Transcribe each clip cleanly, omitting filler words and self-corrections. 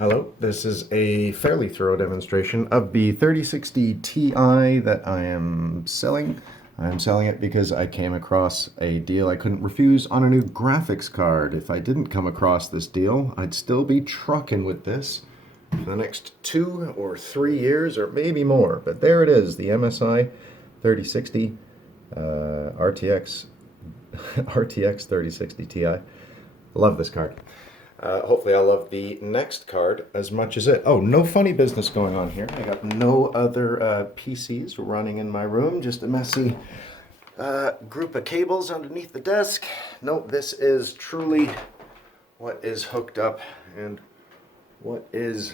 Hello, this is a fairly thorough demonstration of the 3060 Ti that I am selling. I'm selling it because I came across a deal I couldn't refuse on a new graphics card. If I didn't come across this deal, I'd still be trucking with this for the next 2 or 3 years or maybe more. But there it is, the MSI 3060 RTX RTX 3060 Ti. Love this card. Hopefully I'll love the next card as much as it. Oh, no funny business going on here. I got no other PCs running in my room, just a messy group of cables underneath the desk. Nope, this is truly what is hooked up and what is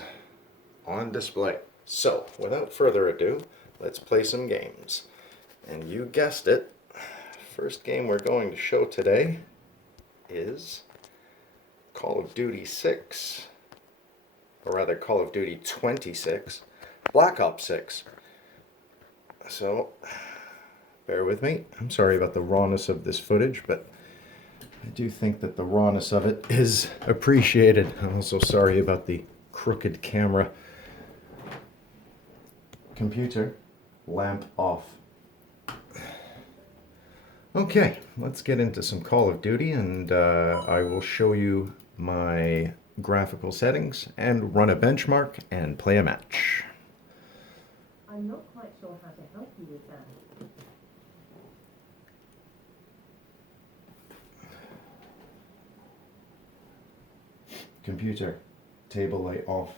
on display. So, without further ado, let's play some games. And you guessed it, first game we're going to show today is Call of Duty 6, or rather Call of Duty 26, Black Ops 6. So, bear with me. I'm sorry about the rawness of this footage, but I do think that the rawness of it is appreciated. I'm also sorry about the crooked camera. Computer, lamp off. Okay, let's get into some Call of Duty, and I will show you my graphical settings and run a benchmark and play a match. I'm not quite sure how to help you with that. Computer, table light off.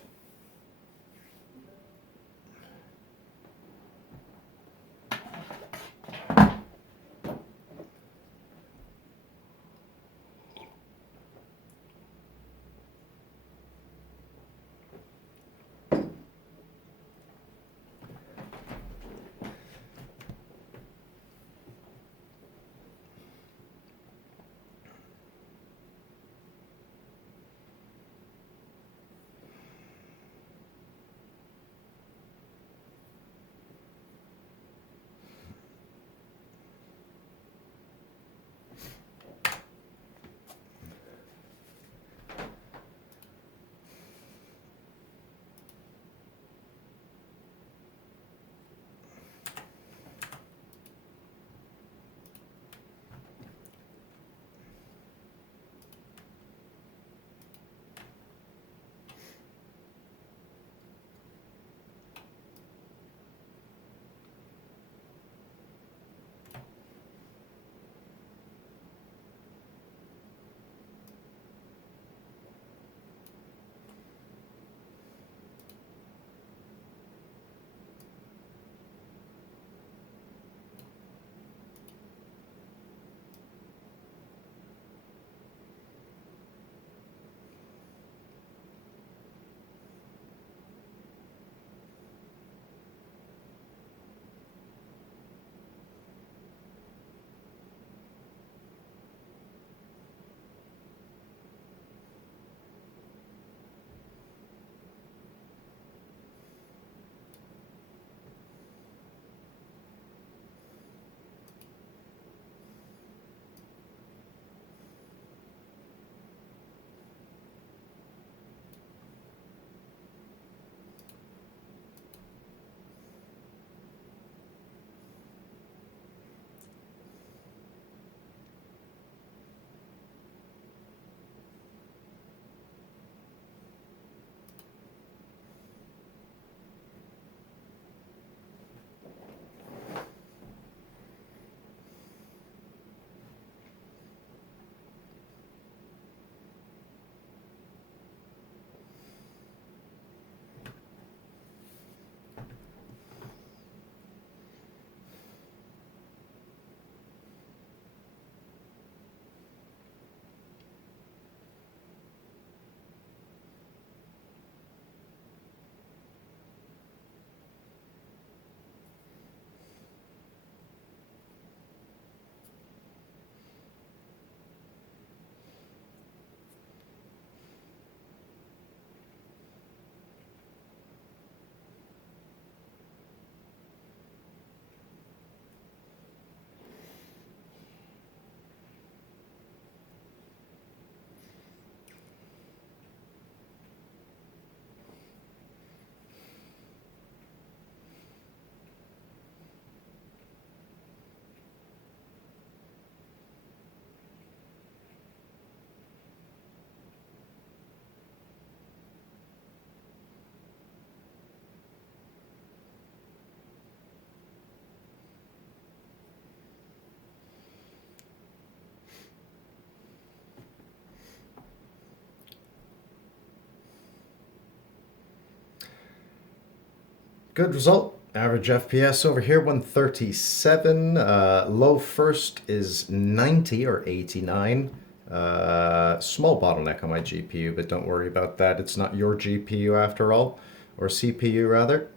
Good result. Average FPS over here 137. Low first is 90 or 89. Small bottleneck on my GPU, but don't worry about that. It's not your GPU after all, or CPU rather.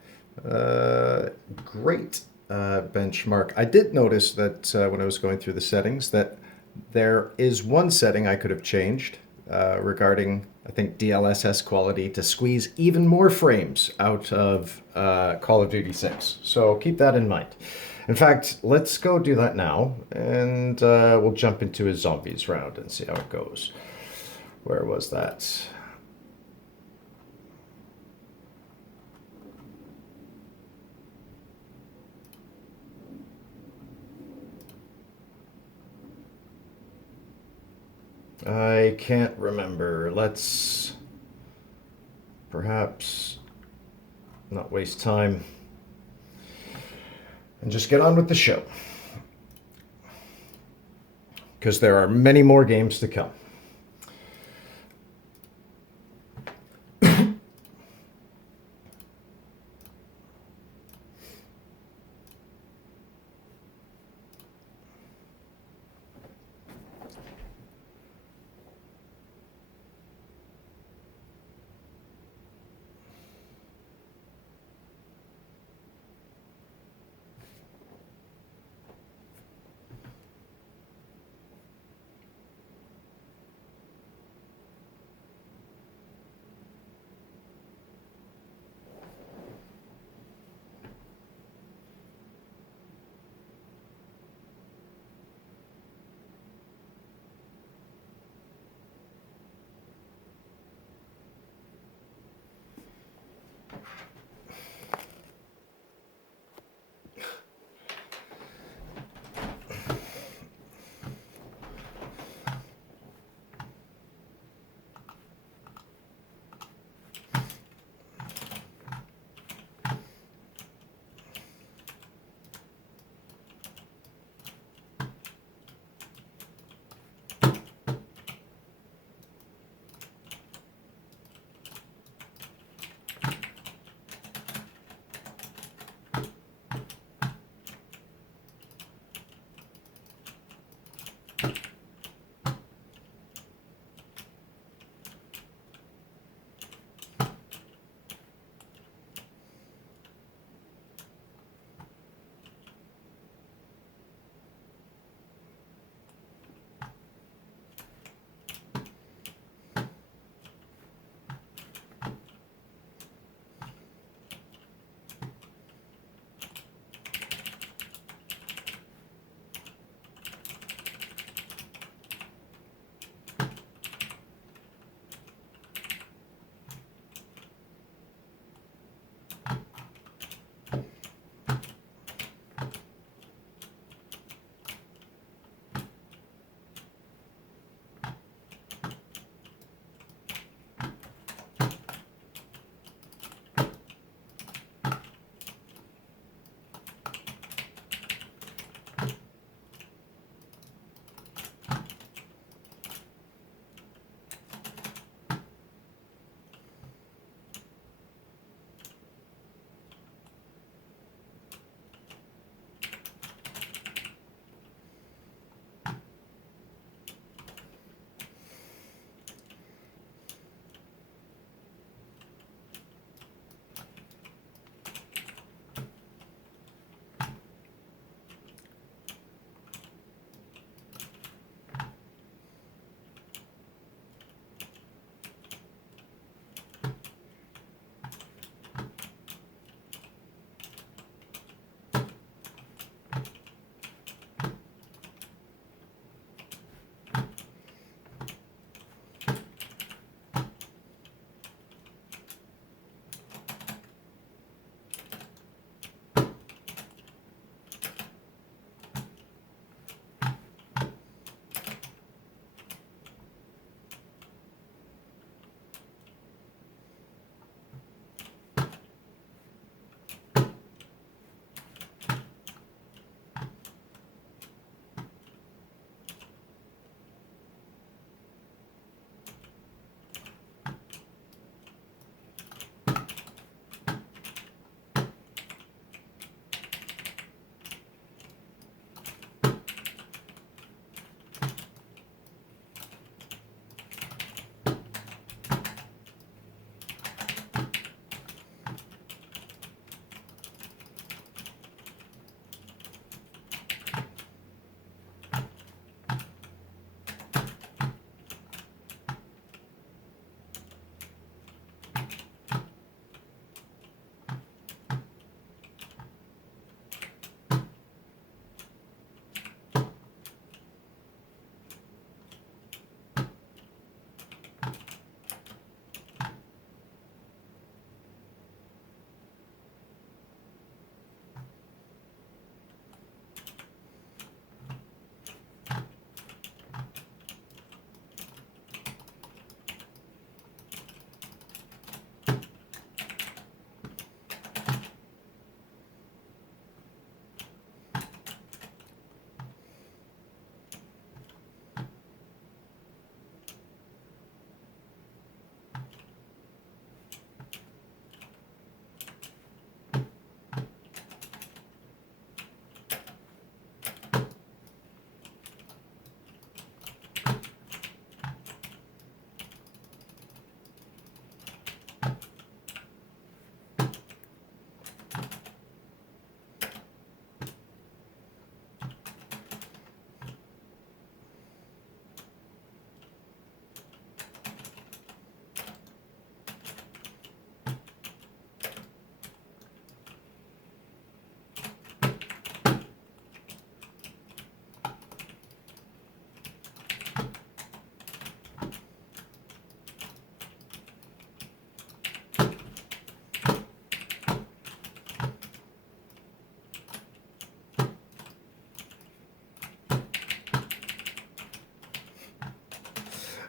Great benchmark. I did notice that when I was going through the settings that there is one setting I could have changed regarding, I think, DLSS quality to squeeze even more frames out of Call of Duty 6. So keep that in mind. In fact, let's go do that now, and we'll jump into a zombies round and see how it goes. Where was that? I can't remember. Let's perhaps not waste time and just get on with the show. Because there are many more games to come.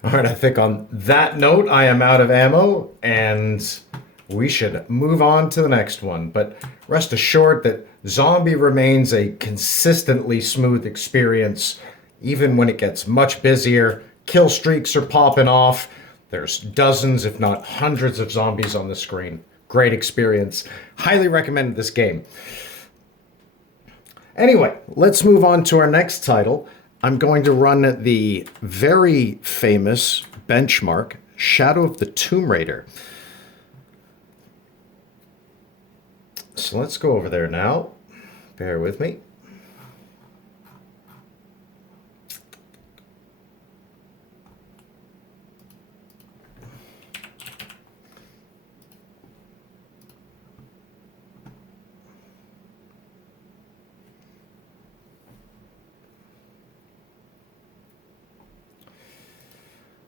All right, I think on that note, I am out of ammo, and we should move on to the next one. But rest assured that Zombie remains a consistently smooth experience, even when it gets much busier. Kill streaks are popping off. There's dozens, if not hundreds, of zombies on the screen. Great experience. Highly recommend this game. Anyway, let's move on to our next title. I'm going to run the very famous benchmark, Shadow of the Tomb Raider. So let's go over there now. Bear with me.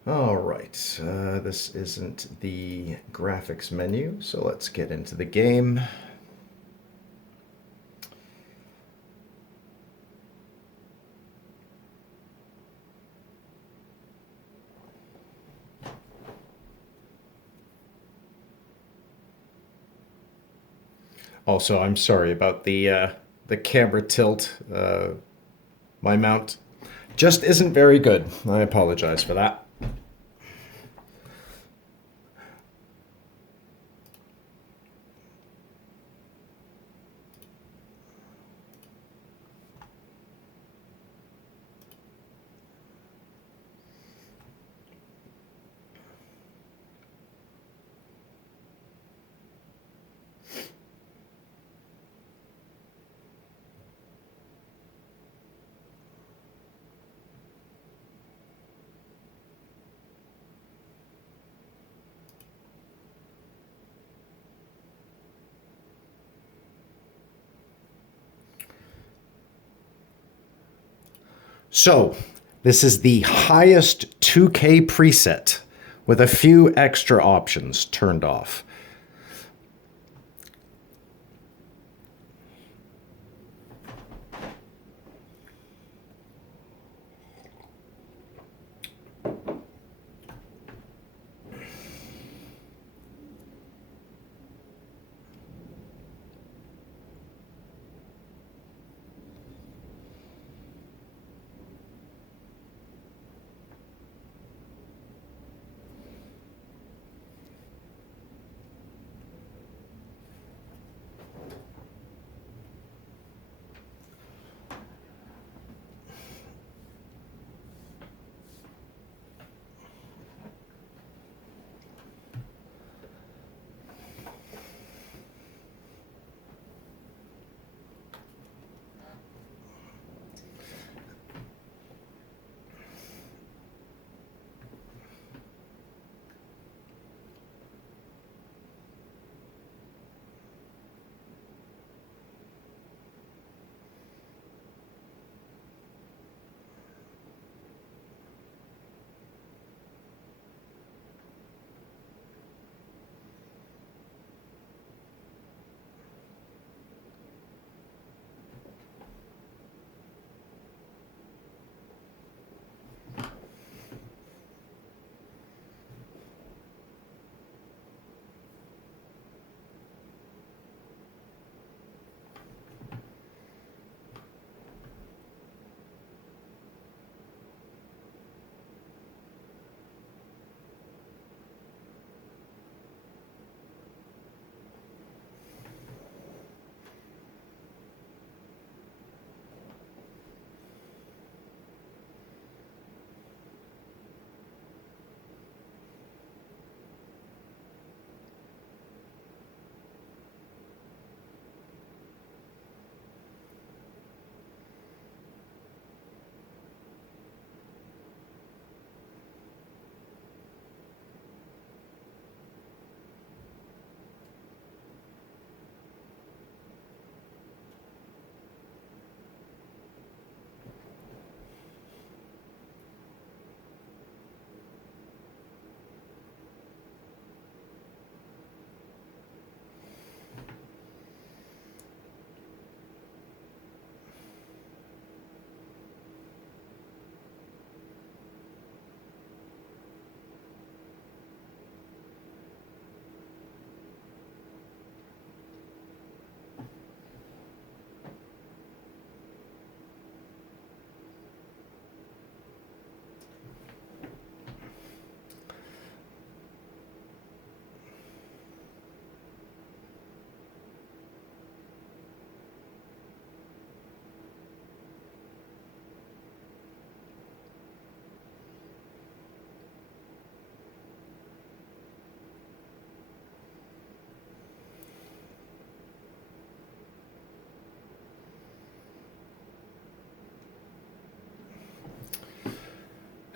All right, this isn't the graphics menu, so let's get into the game. Also, I'm sorry about the camera tilt. My mount just isn't very good. I apologize for that. So, this is the highest 2K preset with a few extra options turned off.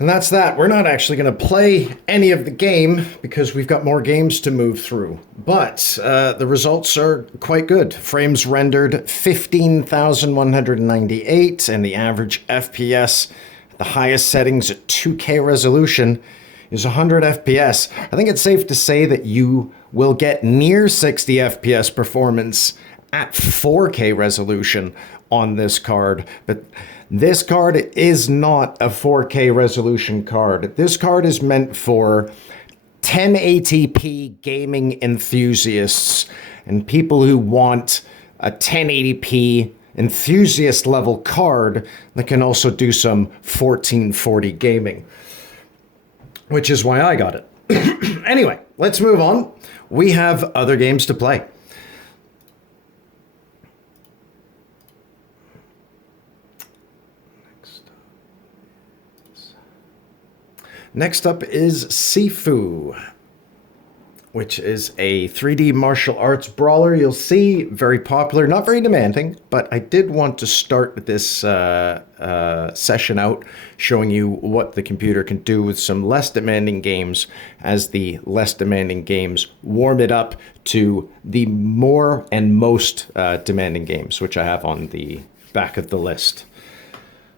And that's that. We're not actually going to play any of the game because we've got more games to move through. But the results are quite good. Frames rendered 15,198, and the average FPS, the highest settings at 2K resolution, is 100 FPS. I think it's safe to say that you will get near 60 FPS performance at 4K resolution on this card, but this card is not a 4K resolution card. This card is meant for 1080p gaming enthusiasts and people who want a 1080p enthusiast level card that can also do some 1440 gaming, which is why I got it. Anyway, let's move on. We have other games to play. Next up is Sifu, which is a 3D martial arts brawler. You'll see, very popular, not very demanding, but I did want to start this session out showing you what the computer can do with some less demanding games as the less demanding games warm it up to the more and most demanding games, which I have on the back of the list.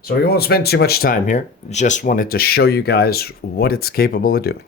So we won't spend too much time here. Just wanted to show you guys what it's capable of doing.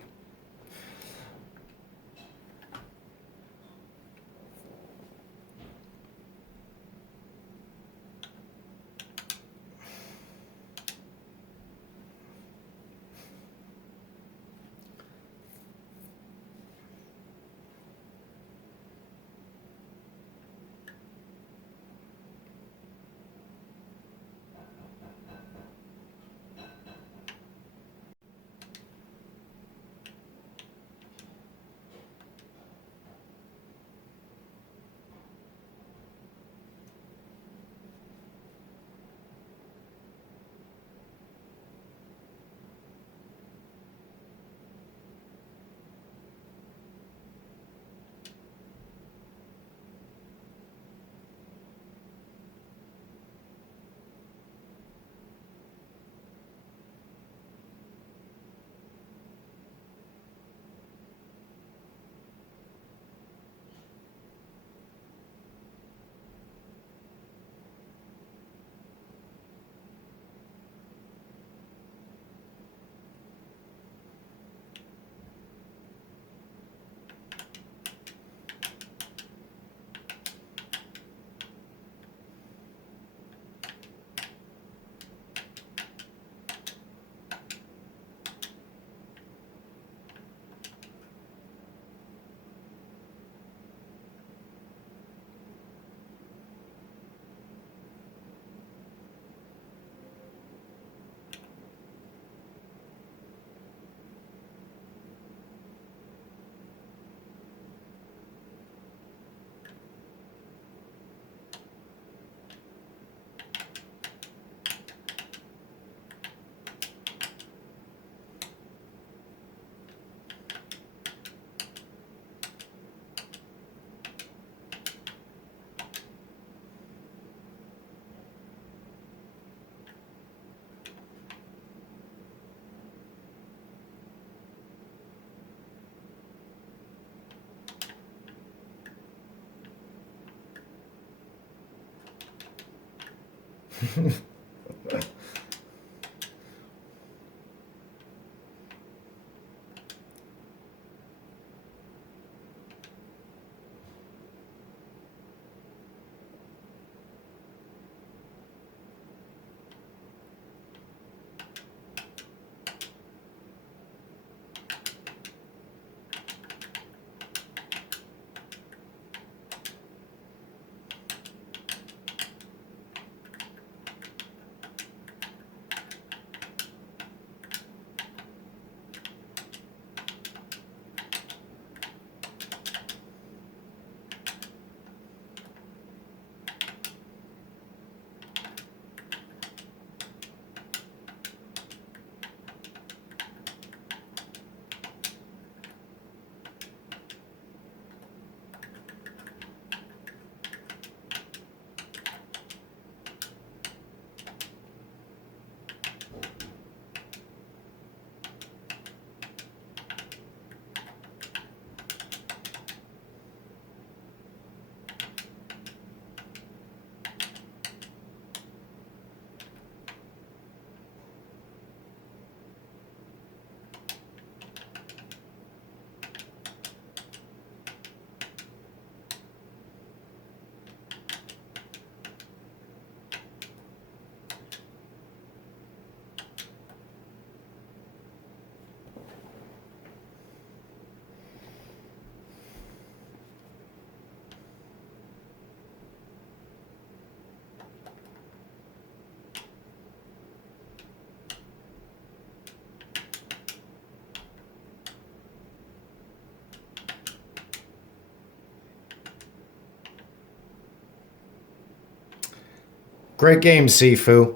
Great game, Sifu.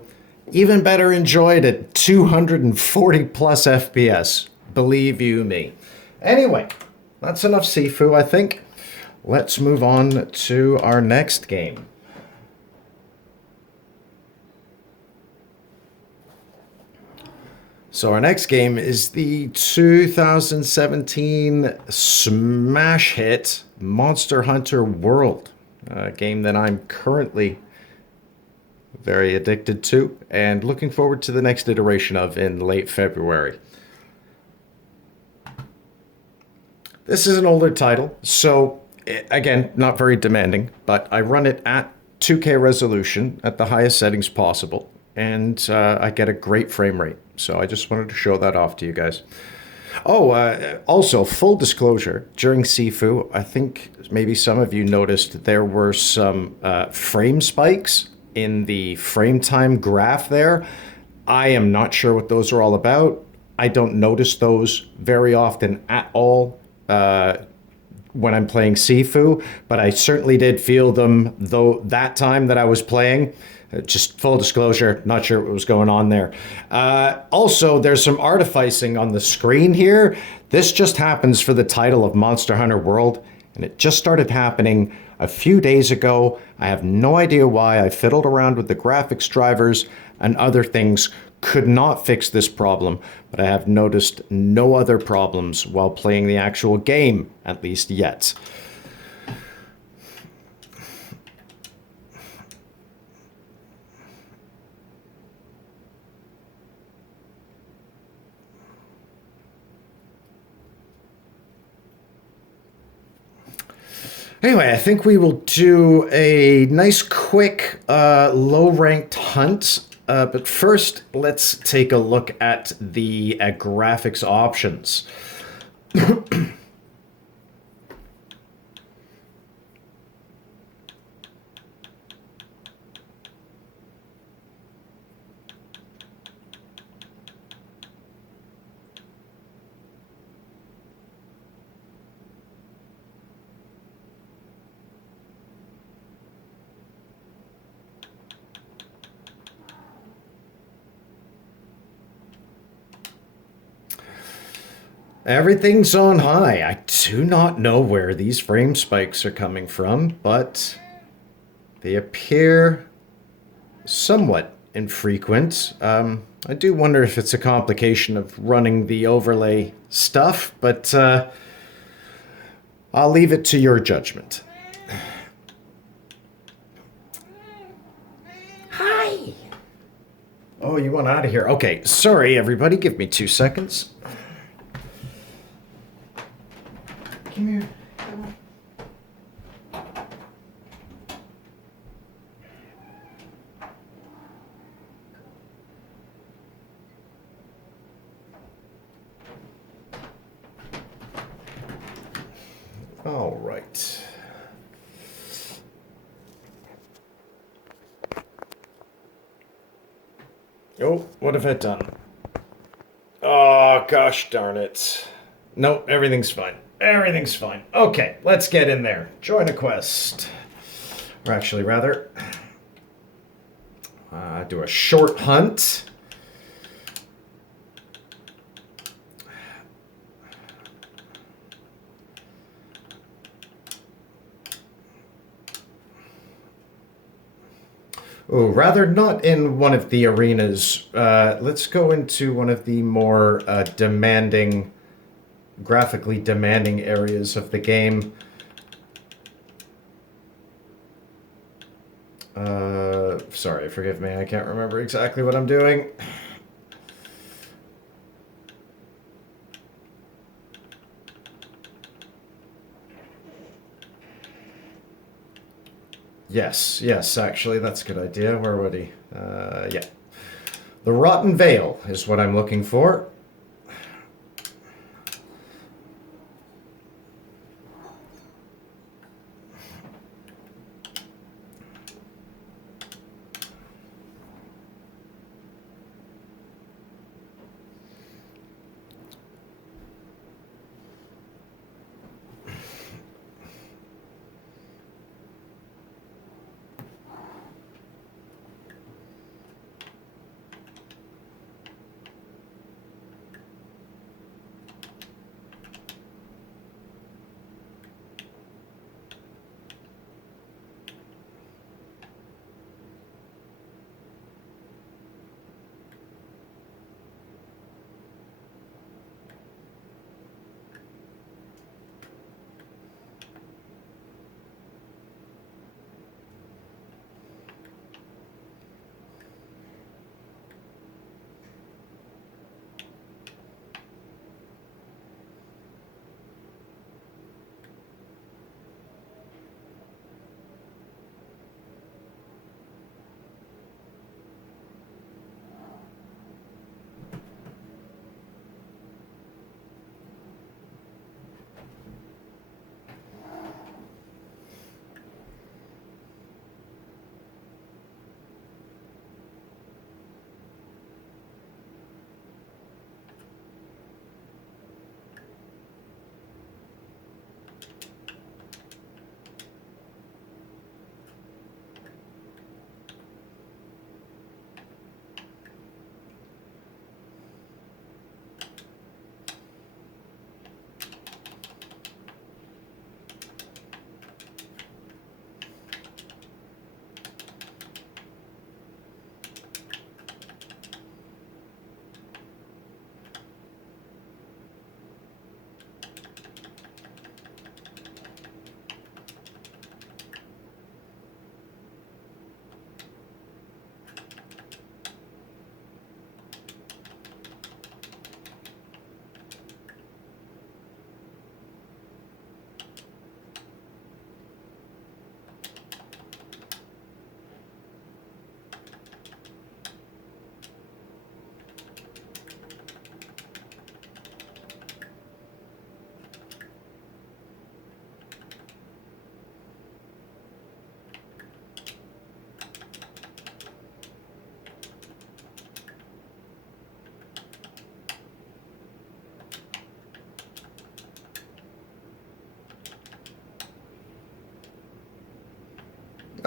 Even better enjoyed at 240 plus FPS. Believe you me. Anyway, that's enough Sifu, I think. Let's move on to our next game. So our next game is the 2017 smash hit Monster Hunter World, a game that I'm currently very addicted to and looking forward to the next iteration of in late February. This is an older title, so again, not very demanding, but I run it at 2K resolution at the highest settings possible, and I get a great frame rate. So I just wanted to show that off to you guys. Oh, also, full disclosure, during Sifu, I think maybe some of you noticed there were some frame spikes in the frame time graph there. I am not sure what those are all about. I don't notice those very often at all when I'm playing Sifu, but I certainly did feel them though that time that I was playing. Just full disclosure, not sure what was going on there. Also, there's some artificing on the screen here. This just happens for the title of Monster Hunter World, and it just started happening a few days ago. I have no idea why. I fiddled around with the graphics drivers and other things, could not fix this problem, but I have noticed no other problems while playing the actual game, at least yet. Anyway, I think we will do a nice, quick, low-ranked hunt. But first, let's take a look at the graphics options. Everything's on high. I do not know where these frame spikes are coming from, but they appear somewhat infrequent. I do wonder if it's a complication of running the overlay stuff, but I'll leave it to your judgment. Hi! Oh, you want out of here? Okay, sorry everybody, give me 2 seconds. Come here. Come on. All right. Oh, what have I done? Oh, gosh darn it. Nope, everything's fine. Everything's fine. Okay, let's get in there. Join a quest. Or actually, rather, do a short hunt. Oh, rather not in one of the arenas. Let's go into one of the more demanding, graphically demanding areas of the game. Sorry, forgive me, I can't remember exactly what I'm doing. Yes, actually, that's a good idea. Where would he? Yeah. The Rotten Vale is what I'm looking for.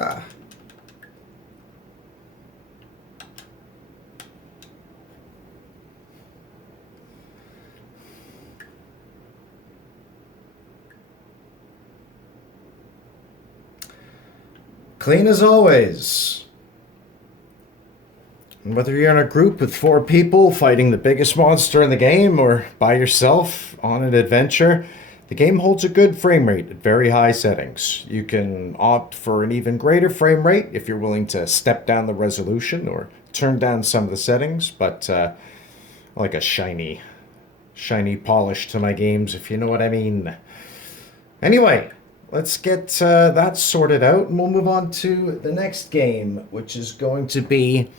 Ah. Clean as always. And whether you're in a group with 4 people fighting the biggest monster in the game or by yourself on an adventure, the game holds a good frame rate at very high settings. You can opt for an even greater frame rate if you're willing to step down the resolution or turn down some of the settings, but I like a shiny polish to my games, if you know what I mean. Anyway, let's get that sorted out, and we'll move on to the next game, which is going to be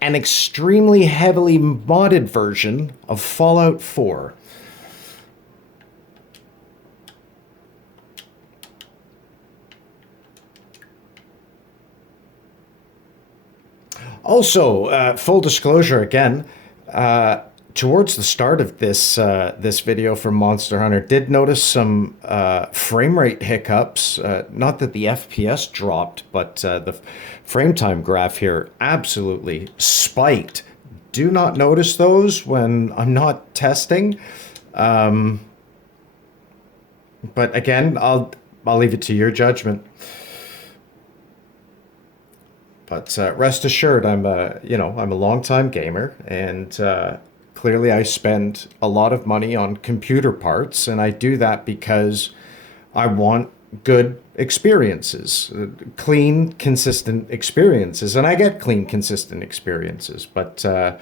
an extremely heavily modded version of Fallout 4. Also, full disclosure again, towards the start of this video from Monster Hunter, did notice some frame rate hiccups. Not that the FPS dropped, but the frame time graph here absolutely spiked. Do not notice those when I'm not testing. But again, I'll leave it to your judgment. But rest assured, I'm a longtime gamer, and clearly I spend a lot of money on computer parts, and I do that because I want good experiences, clean, consistent experiences, and I get clean, consistent experiences. But I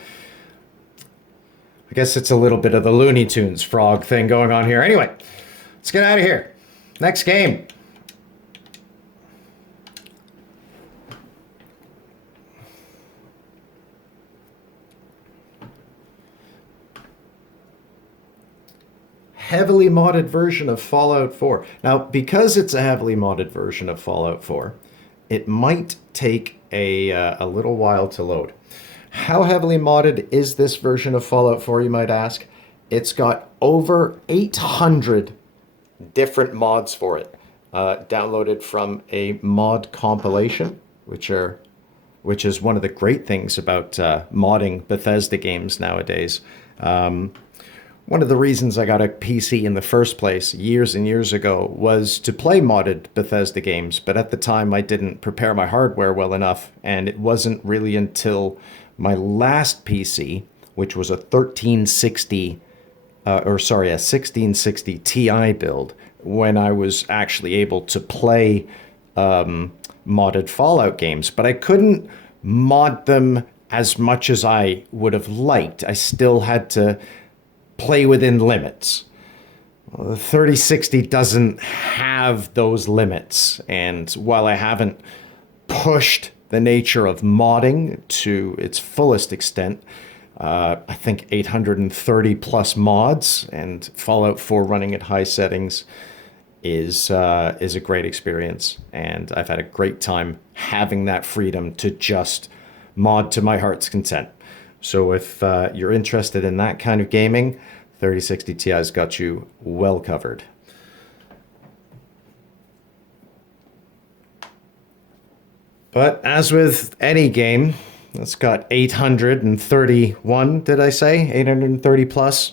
guess it's a little bit of the Looney Tunes frog thing going on here. Anyway, let's get out of here. Next game. Heavily modded version of Fallout 4. Now, because it's a heavily modded version of Fallout 4, it might take a little while to load. How heavily modded is this version of Fallout 4, you might ask? It's got over 800 different mods for it, downloaded from a mod compilation, which is one of the great things about modding Bethesda games nowadays. One of the reasons I got a PC in the first place years and years ago was to play modded Bethesda games, but at the time I didn't prepare my hardware well enough, and it wasn't really until my last PC, which was a 1660 Ti build, when I was actually able to play modded Fallout games. But I couldn't mod them as much as I would have liked. I still had to play within limits. Well, the 3060 doesn't have those limits, and while I haven't pushed the nature of modding to its fullest extent, I think 830 plus mods and Fallout 4 running at high settings is a great experience, and I've had a great time having that freedom to just mod to my heart's content. So if you're interested in that kind of gaming, 3060 Ti's got you well covered. But as with any game, it's got 831, did I say? 830 plus.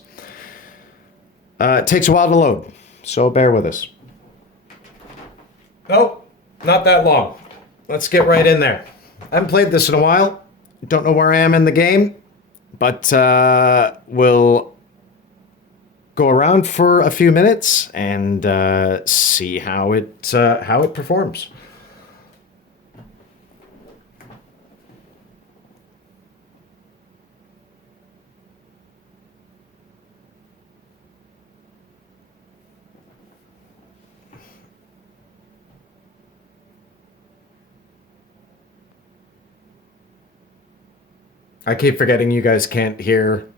It takes a while to load, so bear with us. Nope, not that long. Let's get right in there. I haven't played this in a while. Don't know where I am in the game, but we'll go around for a few minutes and see how it performs. I keep forgetting you guys can't hear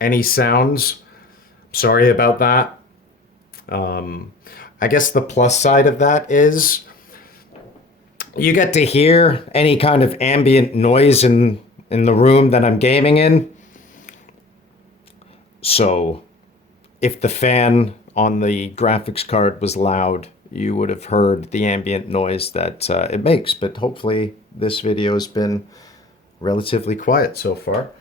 any sounds. Sorry about that. I guess the plus side of that is you get to hear any kind of ambient noise in the room that I'm gaming in. So if the fan on the graphics card was loud, you would have heard the ambient noise that it makes. But hopefully this video has been relatively quiet so far.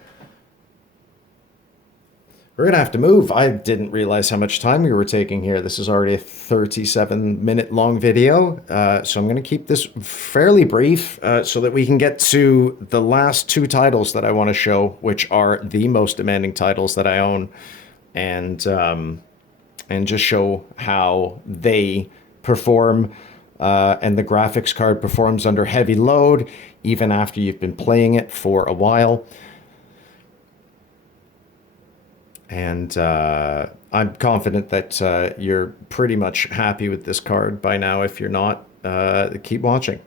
We're going to have to move. I didn't realize how much time we were taking here. This is already a 37-minute long video. So I'm going to keep this fairly brief so that we can get to the last two titles that I want to show, which are the most demanding titles that I own, and just show how they perform and the graphics card performs under heavy load, even after you've been playing it for a while. And I'm confident that you're pretty much happy with this card by now. If you're not, keep watching.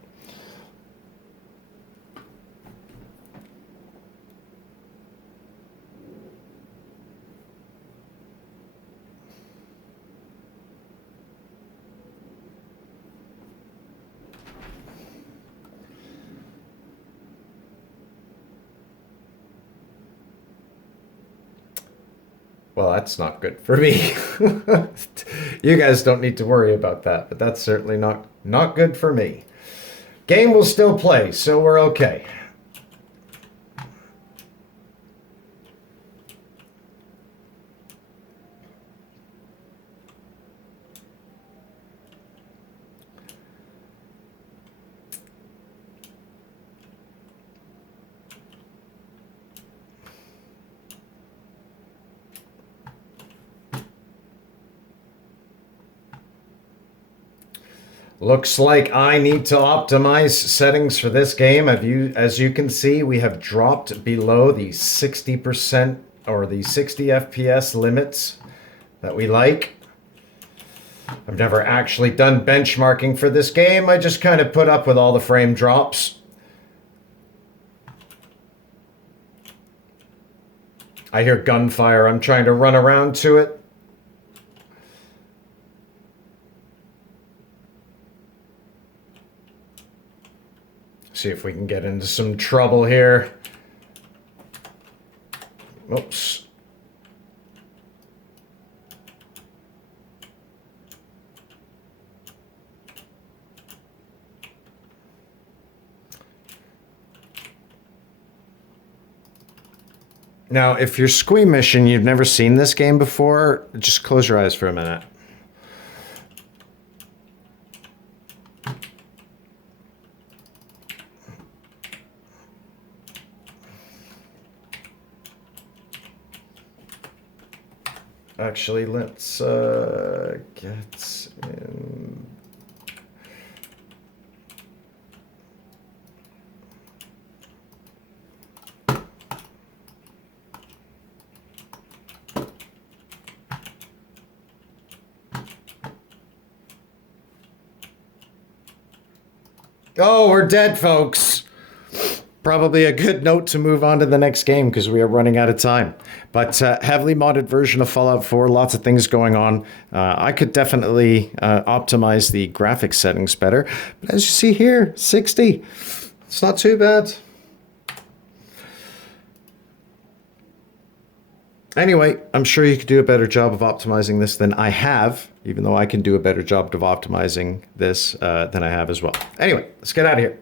Well, that's not good for me. You guys don't need to worry about that, but that's certainly not good for me. Game will still play, so we're okay. Looks like I need to optimize settings for this game. As you can see, we have dropped below the 60% or the 60 FPS limits that we like. I've never actually done benchmarking for this game. I just kind of put up with all the frame drops. I hear gunfire. I'm trying to run around to it. See if we can get into some trouble here. Oops. Now, if you're squeamish and you've never seen this game before, just close your eyes for a minute. Actually, let's get in. Oh, we're dead, folks. Probably a good note to move on to the next game because we are running out of time. But heavily modded version of Fallout 4, lots of things going on. I could definitely optimize the graphics settings better. But as you see here, 60. It's not too bad. Anyway, I'm sure you could do a better job of optimizing this than I have, even though I can do a better job of optimizing this than I have as well. Anyway, let's get out of here.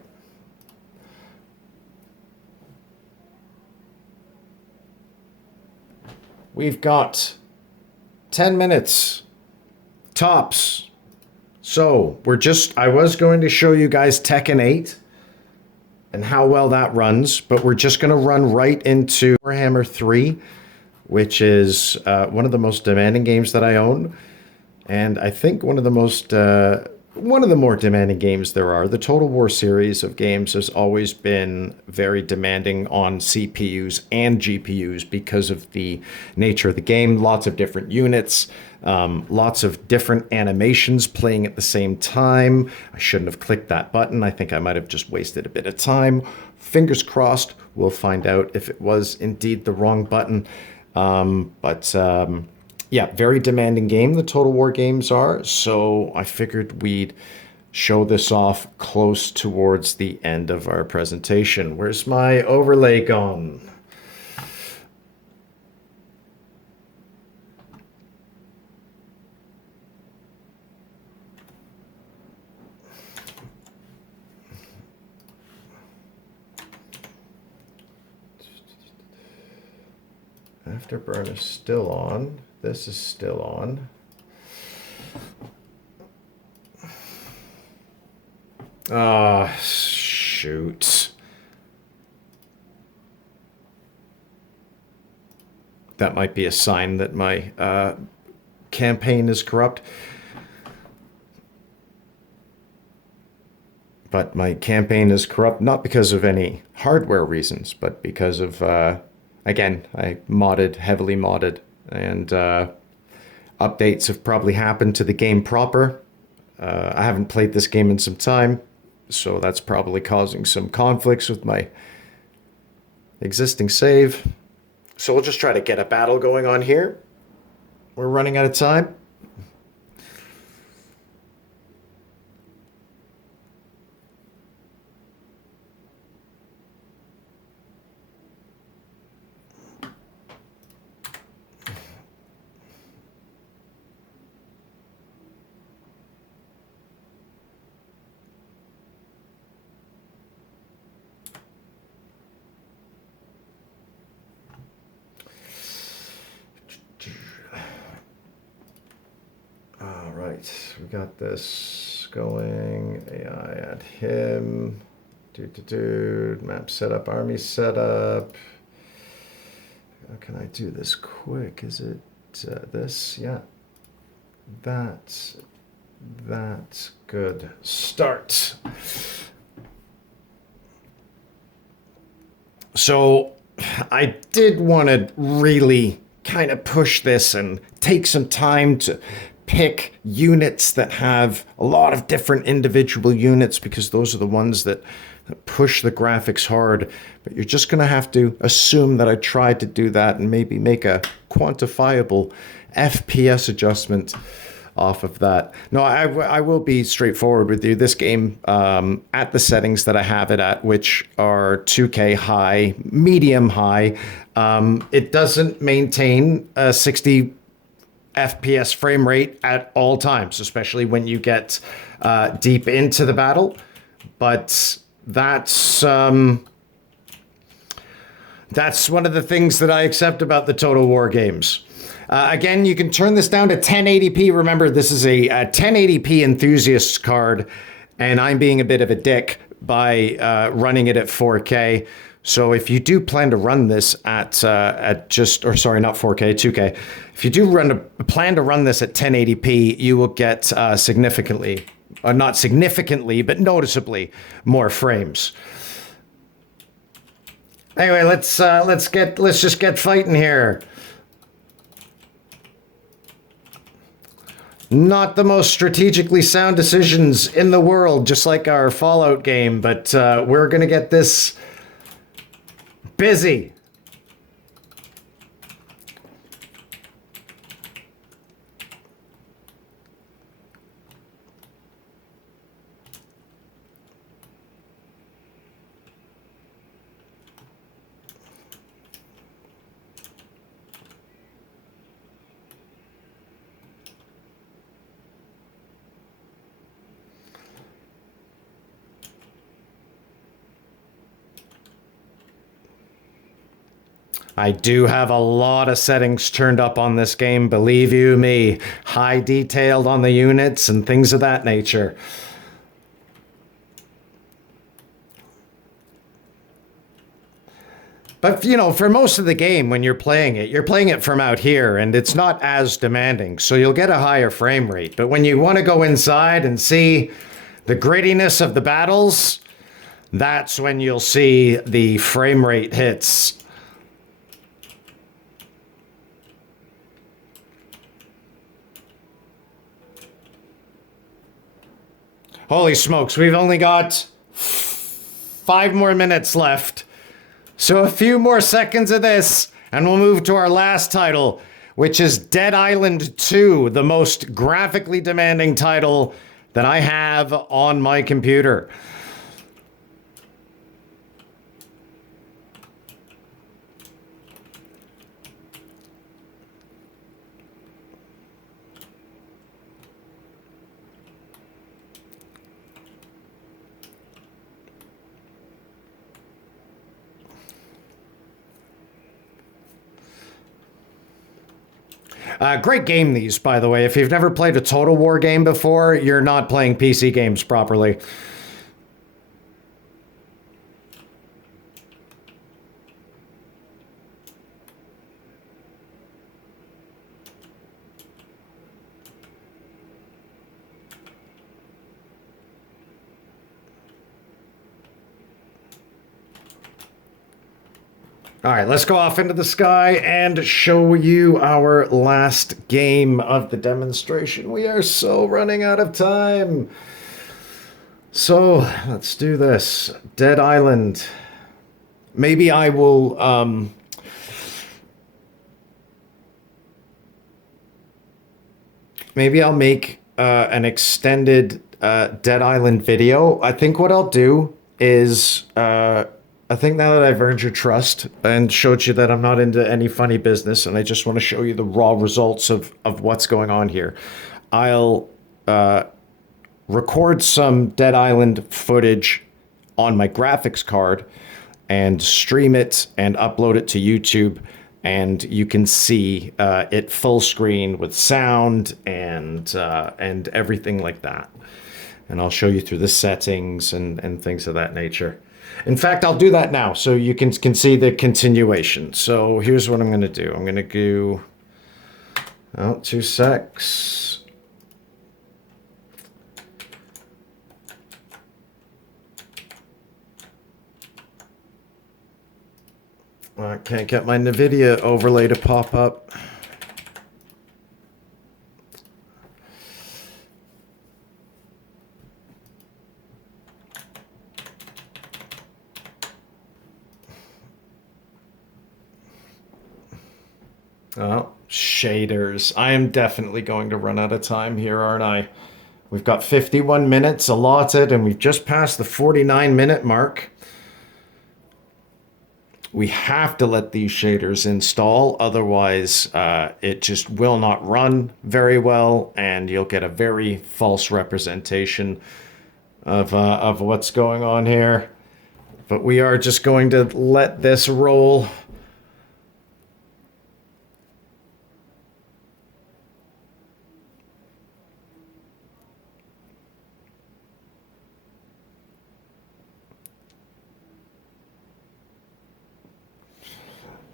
We've got 10 minutes tops. So I was going to show you guys Tekken 8 and how well that runs, but we're just going to run right into Warhammer 3, which is one of the most demanding games that I own. And I think one of the more demanding games there are. The Total War series of games has always been very demanding on CPUs and GPUs because of the nature of the game. Lots of different units, lots of different animations playing at the same time. I shouldn't have clicked that button. I think I might have just wasted a bit of time. Fingers crossed, we'll find out if it was indeed the wrong button. Yeah, very demanding game, the Total War games are, so I figured we'd show this off close towards the end of our presentation. Where's my overlay gone? Afterburn is still on. This is still on. Ah, shoot. That might be a sign that my campaign is corrupt. But my campaign is corrupt not because of any hardware reasons, but because of, again, I heavily modded, and updates have probably happened to the game proper. I haven't played this game in some time, so that's probably causing some conflicts with my existing save. So we'll just try to get a battle going on here. We're running out of time. All right, we got this going. AI add him. Map setup, army setup. How can I do this quick? Is it this? Yeah. That's good. Start. So I did want to really kind of push this and take some time to pick units that have a lot of different individual units, because those are the ones that push the graphics hard. But you're just going to have to assume that I tried to do that and maybe make a quantifiable FPS adjustment off of that. No, I will be straightforward with you. This game, at the settings that I have it at, which are 2K high, medium high, it doesn't maintain a 60 FPS frame rate at all times, especially when you get deep into the battle. But that's one of the things that I accept about the Total War games. Again, you can turn this down to 1080p. Remember, this is a 1080p enthusiast card, and I'm being a bit of a dick by running it at 4K. So if you do plan to run this at just, or sorry, not 4K, 2K. If you do plan to run this at 1080p, you will get significantly, or not significantly, but noticeably more frames. Anyway, let's just get fighting here. Not the most strategically sound decisions in the world, just like our Fallout game, but we're gonna get this busy. I do have a lot of settings turned up on this game, believe you me. High detailed on the units and things of that nature. But, you know, for most of the game, when you're playing it from out here, and it's not as demanding, so you'll get a higher frame rate. But when you want to go inside and see the grittiness of the battles, that's when you'll see the frame rate hits. Holy smokes, we've only got 5 more minutes left. So a few more seconds of this, and we'll move to our last title, which is Dead Island 2, the most graphically demanding title that I have on my computer. Great game, these, by the way. If you've never played a Total War game before, you're not playing PC games properly. All right, let's go off into the sky and show you our last game of the demonstration. We are so running out of time. So let's do this. Dead Island. Maybe I will, maybe I'll make an extended Dead Island video. I think what I'll do is, I think now that I've earned your trust and showed you that I'm not into any funny business and I just want to show you the raw results of what's going on here, I'll record some Dead Island footage on my graphics card and stream it and upload it to YouTube, and you can see it full screen with sound and everything like that. And I'll show you through the settings and things of that nature. In fact, I'll do that now so you can see the continuation. So here's what I'm going to do. I'm going to go, oh, 2 secs. I can't get my NVIDIA overlay to pop up. Oh, shaders. I am definitely going to run out of time here, aren't I? We've got 51 minutes allotted, and we've just passed the 49-minute mark. We have to let these shaders install, otherwise it just will not run very well, and you'll get a very false representation of what's going on here. But we are just going to let this roll.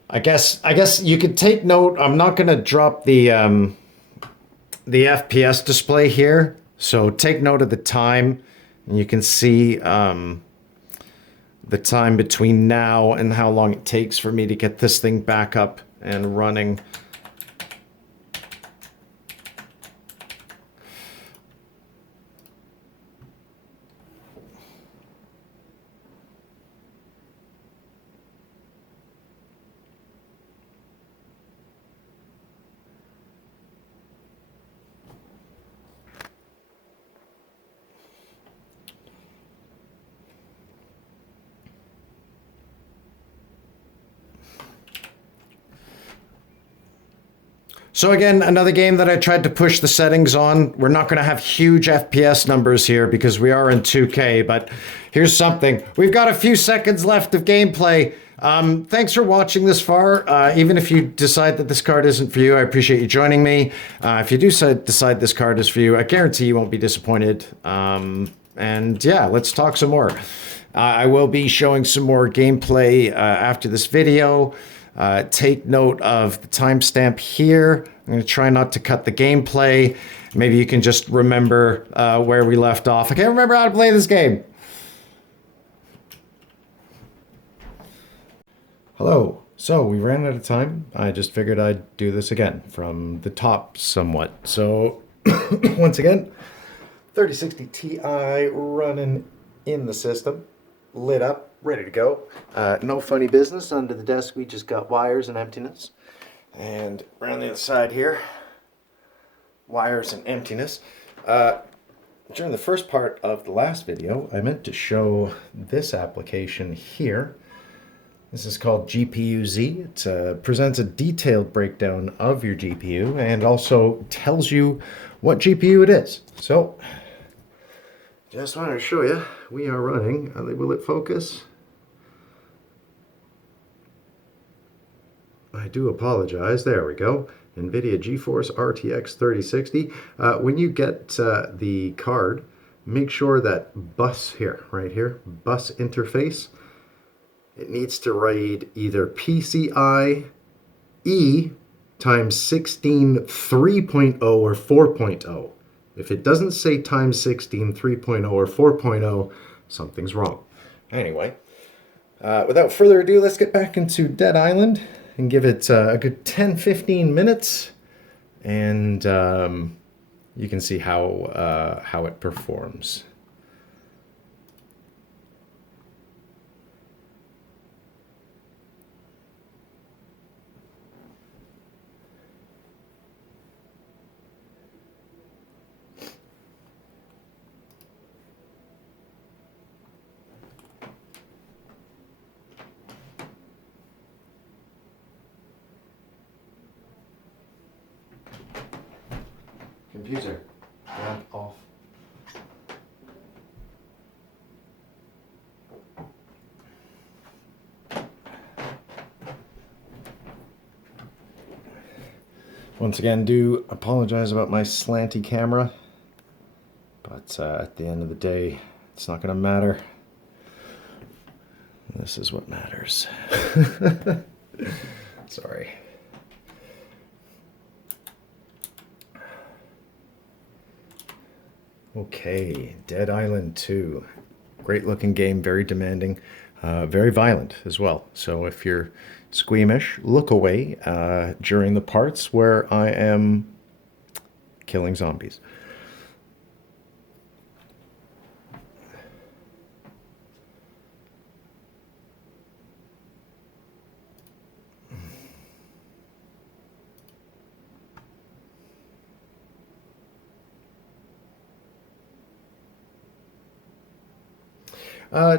I guess you could take note. I'm not going to drop the FPS display here, so take note of the time, and you can see the time between now and how long it takes for me to get this thing back up and running. So again, another game that I tried to push the settings on. We're not going to have huge FPS numbers here because we are in 2K, but here's something. We've got a few seconds left of gameplay. Thanks for watching this far. Even if you decide that this card isn't for you, I appreciate you joining me. If you do decide this card is for you, I guarantee you won't be disappointed. And yeah, let's talk some more. I will be showing some more gameplay after this video. Take note of the timestamp here. I'm going to try not to cut the gameplay. Maybe you can just remember where we left off. I can't remember how to play this game. Hello. So we ran out of time. I just figured I'd do this again from the top somewhat. So once again, 3060 Ti running in the system, lit up. Ready to go. No funny business under the desk. We just got wires and emptiness. And around the other side here, wires and emptiness. During the first part of the last video, I meant to show this application here. This is called GPU-Z. It presents a detailed breakdown of your GPU and also tells you what GPU it is. So, just wanted to show you, we are running, will it focus? I do apologize, there we go. NVIDIA GeForce RTX 3060. When you get the card, make sure that bus here, right here, bus interface, it needs to write either PCIe times 16 3.0 or 4.0. If it doesn't say times 16 3.0 or 4.0, something's wrong. Anyway, without further ado, let's get back into Dead Island and give it a good 10-15 minutes, and you can see how it performs. Computer, lamp off. Once again, do apologize about my slanty camera, but at the end of the day, it's not going to matter. This is what matters. Sorry. Okay, Dead Island 2. Great looking game, very demanding, very violent as well. So if you're squeamish, look away during the parts where I am killing zombies.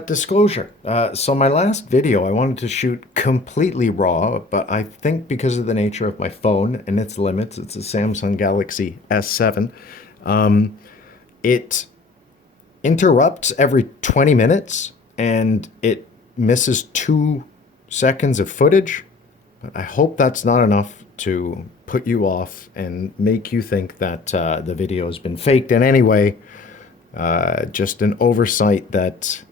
Disclosure. So my last video I wanted to shoot completely raw, but I think because of the nature of my phone and its limits, it's a Samsung Galaxy S7, it interrupts every 20 minutes and it misses 2 seconds of footage. But I hope that's not enough to put you off and make you think that the video has been faked in any way. Just an oversight that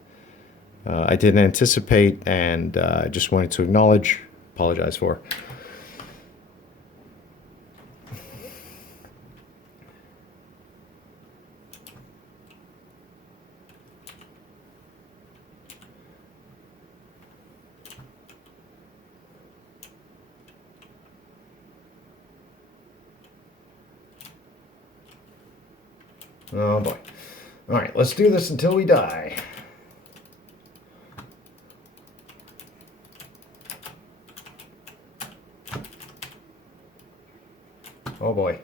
I didn't anticipate, and I just wanted to acknowledge, apologize for. Oh boy. All right, let's do this until we die. Oh boy.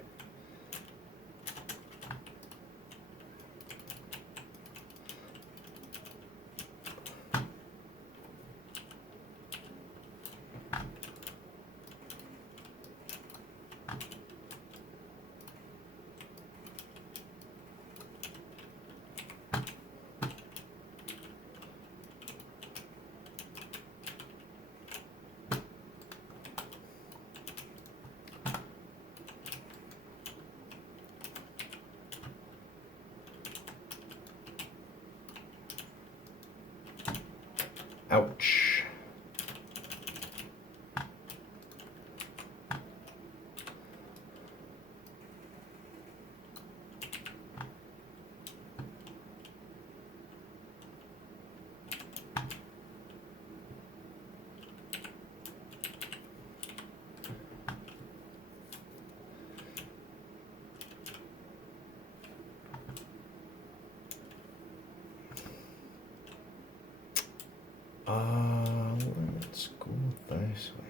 Ouch. Let's go this way.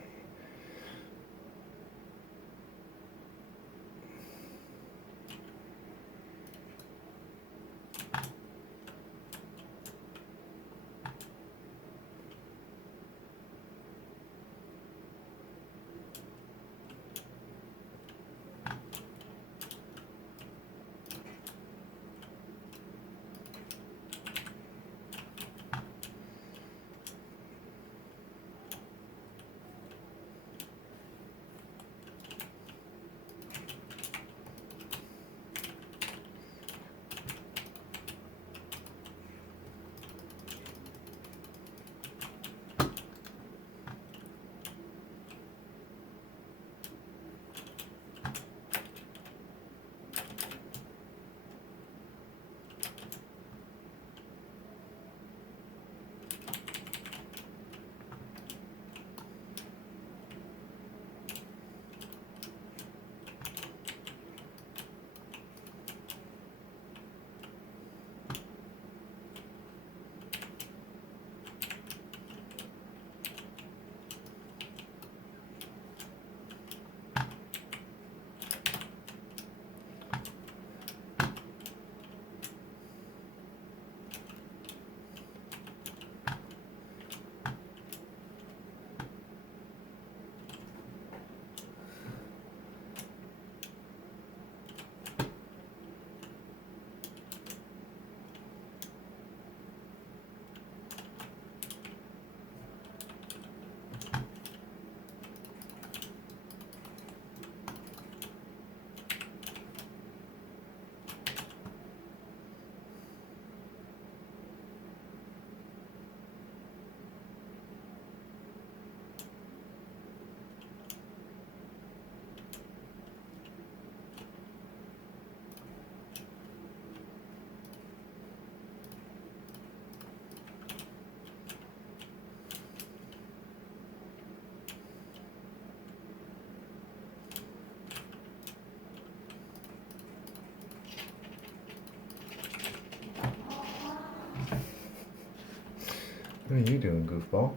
What are you doing, goofball?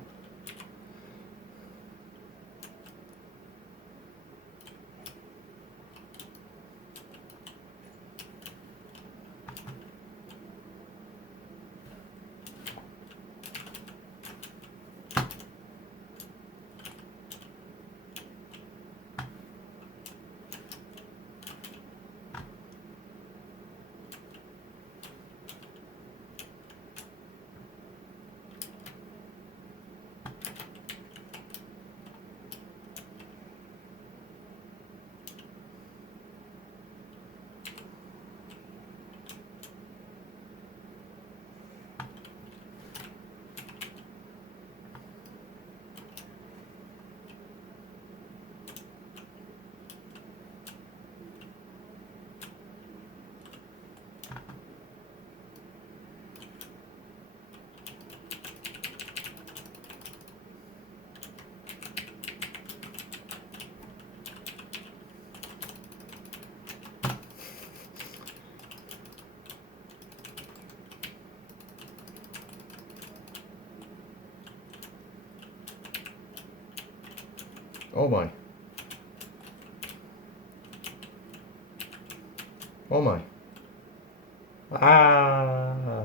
Oh my. Oh my. Ah.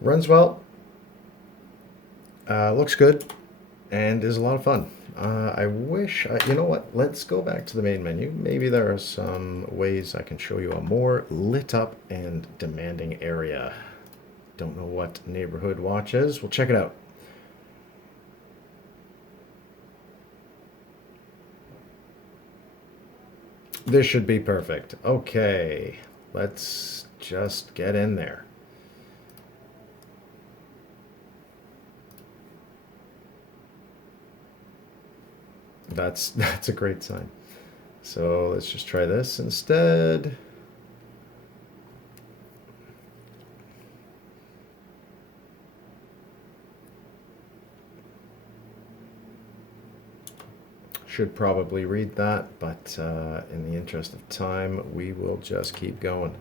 Runs well. Looks good. And is a lot of fun. I wish, you know what? Let's go back to the main menu. Maybe there are some ways I can show you a more lit up and demanding area. Don't know what Neighborhood Watch is. We'll check it out. This should be perfect. Okay, let's just get in there. That's a great sign. So let's just try this instead. Should probably read that, but in the interest of time, we will just keep going.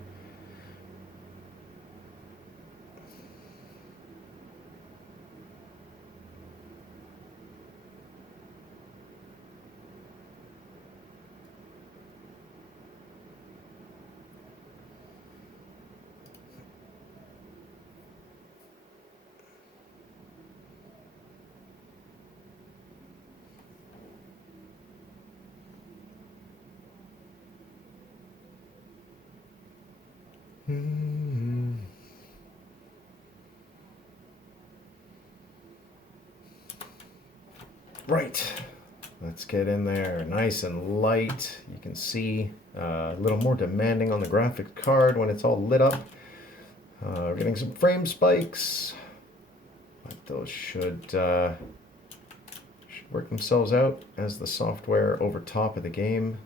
Right, let's get in there. Nice and light. You can see a little more demanding on the graphics card when it's all lit up. We're getting some frame spikes, but those should work themselves out as the software over top of the game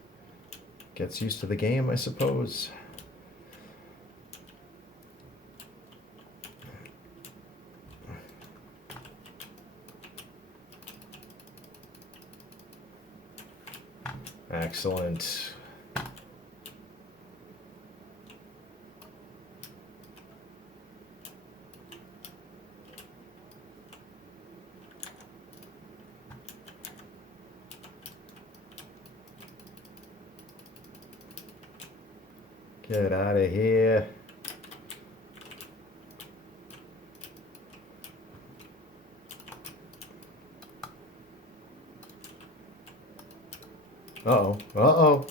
gets used to the game, I suppose. Excellent. Get out of here. Uh-oh. Uh-oh.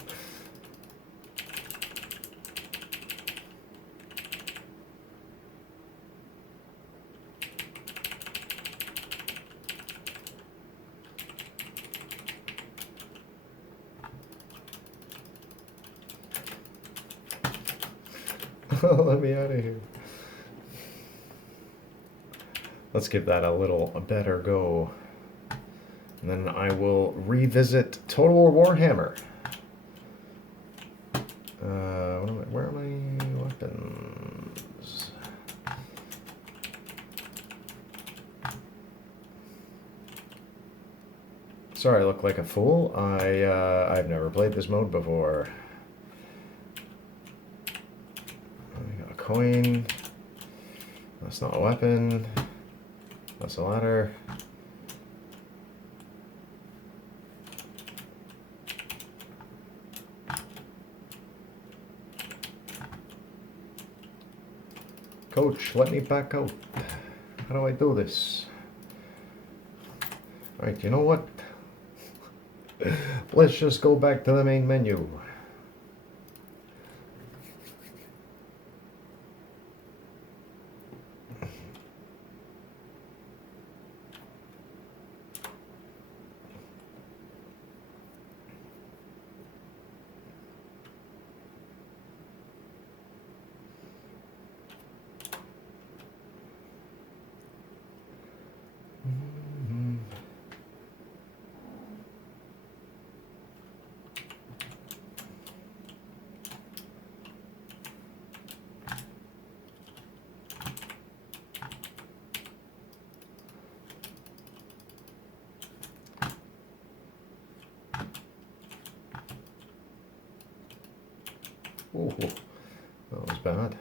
Let me out of here. Let's give that a better go. And then I will revisit Total War Warhammer. Where are my weapons? Sorry, I look like a fool. I've never played this mode before. I got a coin. That's not a weapon. That's a ladder. Coach, let me back out. How do I do this? Alright, you know what? Let's just go back to the main menu. Oh, that was bad.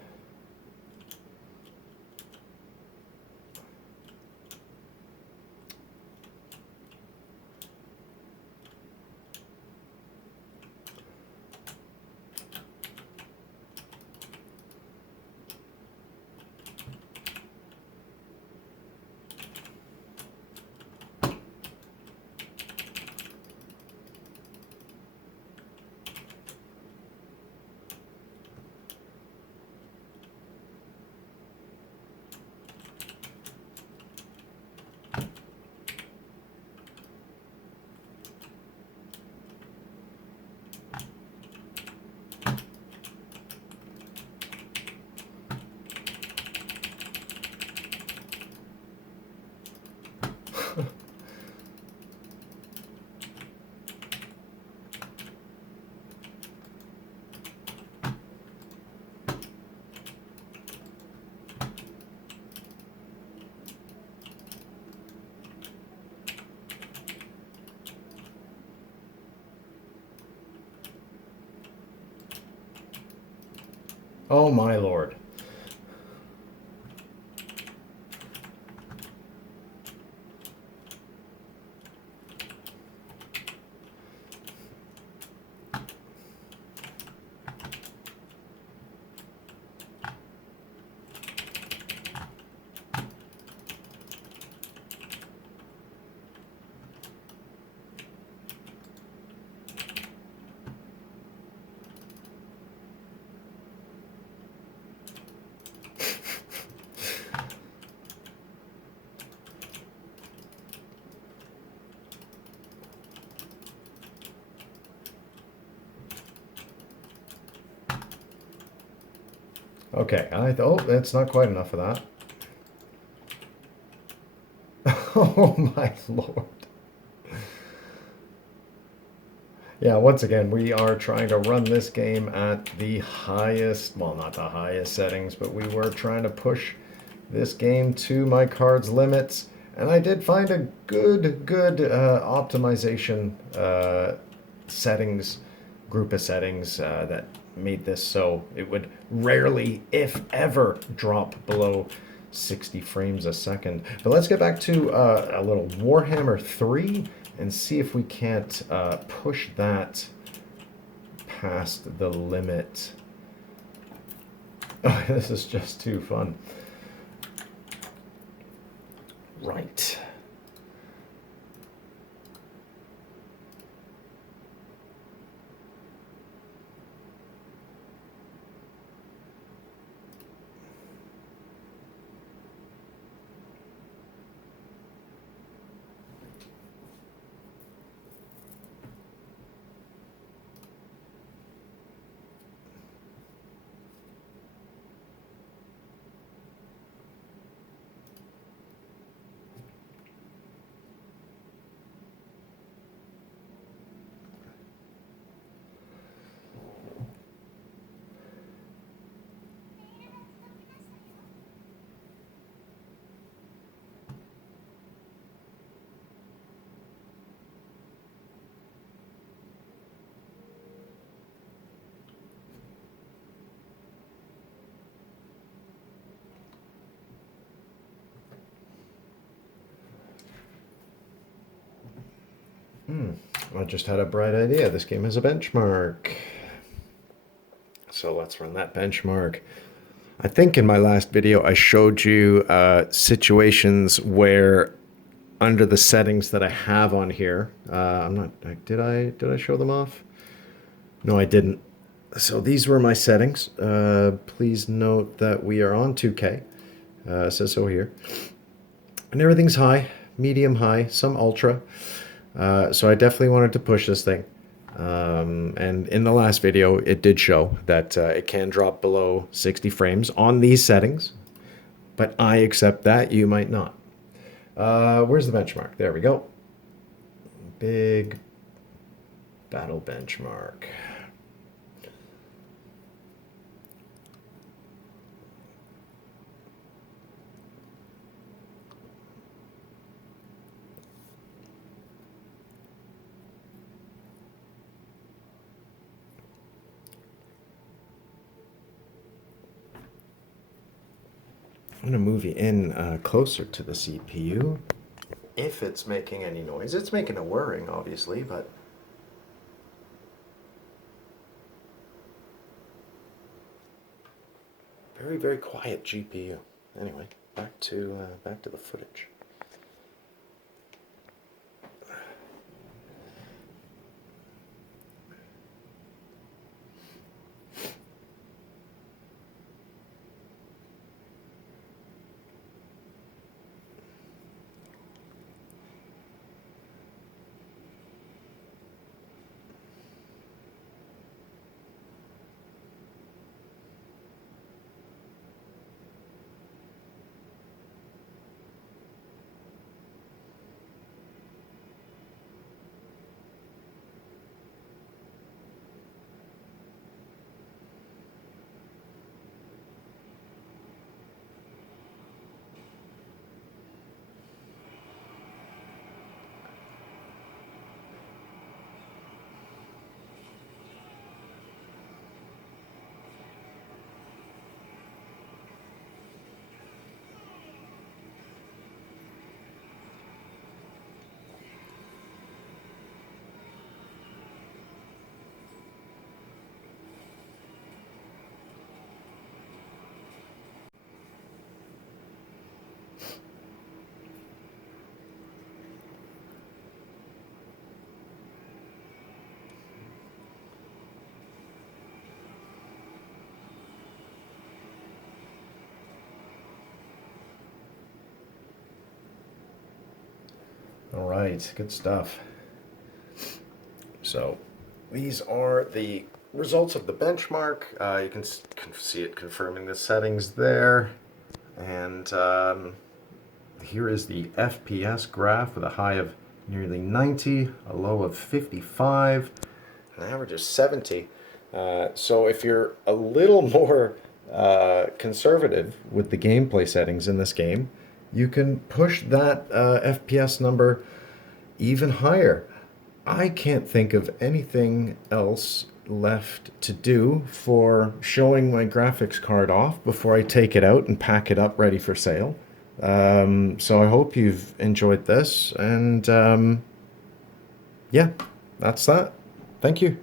Oh my lord. Okay, oh, that's not quite enough of that. Oh my lord. Yeah, once again, we are trying to run this game at the highest, well, not the highest settings, but we were trying to push this game to my card's limits. And I did find a good optimization settings, group of settings that made this so it would rarely, if ever, drop below 60 frames a second. But let's get back to a little Warhammer 3 and see if we can't push that past the limit. Oh, this is just too fun. Right. I just had a bright idea. This game has a benchmark. So let's run that benchmark. I think in my last video I showed you situations where under the settings that I have on here, did I show them off? No, I didn't. So these were my settings. Please note that we are on 2K. It says so here. And everything's high, medium high, some ultra. So I definitely wanted to push this thing. And in the last video, it did show that it can drop below 60 frames on these settings. But I accept that. You might not. Where's the benchmark? There we go. Big battle benchmark. I'm going to move you in closer to the CPU. If it's making any noise. It's making a whirring, obviously, but... very, very quiet GPU. Anyway, back to the footage. All right, good stuff. So these are the results of the benchmark. You can see it confirming the settings there. And here is the FPS graph with a high of nearly 90, a low of 55, an average of 70. So if you're a little more conservative with the gameplay settings in this game, you can push that FPS number even higher. I can't think of anything else left to do for showing my graphics card off before I take it out and pack it up ready for sale. So I hope you've enjoyed this, and yeah, that's that. Thank you.